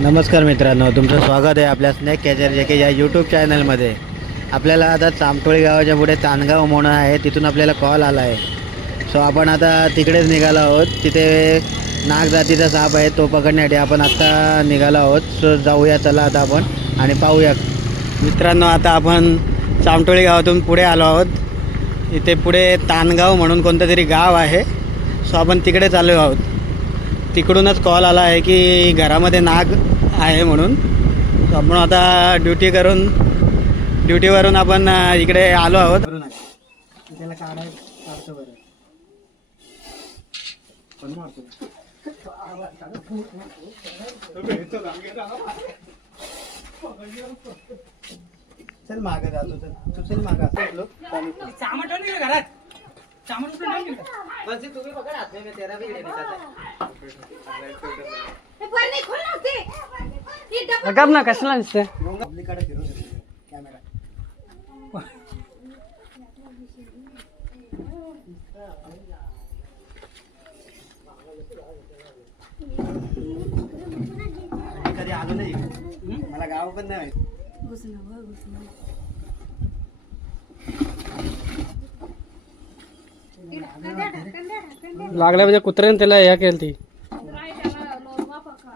नमस्कार मित्रांनो तुमचं स्वागत आहे आपल्या स्नॅक कॅचर जे के या यूट्यूब चॅनलमध्ये आपल्याला आता चामटोळी गावाच्या पुढे तानगाव म्हणून आहे तिथून आपल्याला कॉल आला आहे. सो आपण आता तिकडेच निघालो आहोत. तिथे नाग जातीचा साप आहे तो पकडण्यासाठी आपण आत्ता निघालो आहोत. सो जाऊया चला आता आपण आणि पाहूया. मित्रांनो आता आपण चामटोळी गावातून पुढे आलो आहोत. इथे पुढे तानगाव म्हणून कोणतं तरी गाव आहे. सो आपण तिकडे चालू आहोत. तिकडूनच कॉल आला आहे की घरामध्ये नाग आहे म्हणून. आपण आता ड्युटी करून ड्युटीवरून आपण इकडे आलो आहोत. त्याला काढाय काढतो बरं. चल मागं जातो चल. तू चल मागं. असं घरात. उचलून का? बस तुम्ही पकड हात में मैं तेरा है. नाही खोल ही डबल गप ना कसला दिसतंय पब्लिककडे फिरू शकतो कॅमेरा मी कधी आलो नाही. मला गाव पण नाही माहीत. लागल्या म्हणजे कुत्र्याने त्याला हे केली ती.